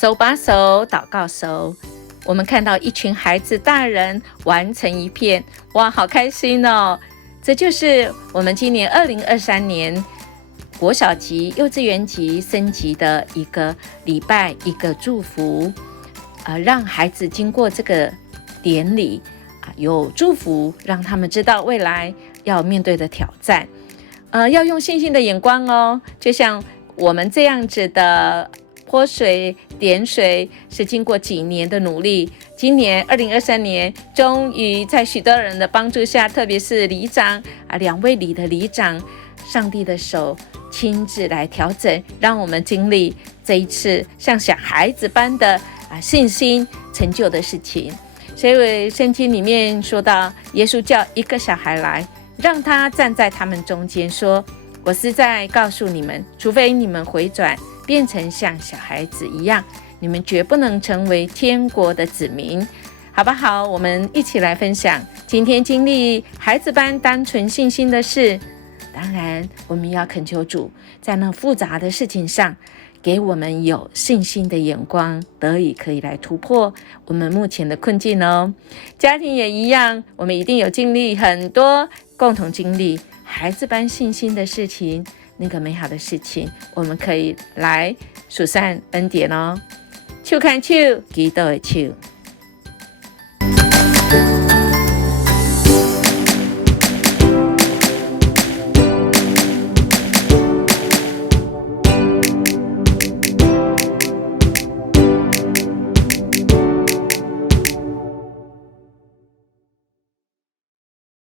手把手祷告手，我们看到一群孩子大人完成一片，哇，好开心哦！这就是我们今年2023年国小级、幼稚园级升级的一个礼拜，一个祝福，让孩子经过这个典礼，有祝福，让他们知道未来要面对的挑战，要用信心的眼光哦。就像我们这样子的泼水点水，是经过几年的努力，今年2023年，终于在许多人的帮助下，特别是里长2位里的里长，上帝的手亲自来调整，让我们经历这一次像小孩子般的信心成就的事情。所以圣经里面说到，耶稣叫一个小孩来，让他站在他们中间，说：我是在告诉你们，除非你们回转，变成像小孩子一样，你们绝不能成为天国的子民。好不好？我们一起来分享今天经历孩子般单纯信心的事。当然我们要恳求主，在那复杂的事情上给我们有信心的眼光，得以可以来突破我们目前的困境哦。家庭也一样，我们一定有经历很多共同经历孩子般信心的事情，那个美好的事情，我们可以来数算恩典哦。手牵手，祈祷的手。